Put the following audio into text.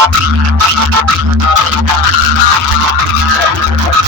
I'm not going to do that. I'm not going to do that. I'm not going to do that.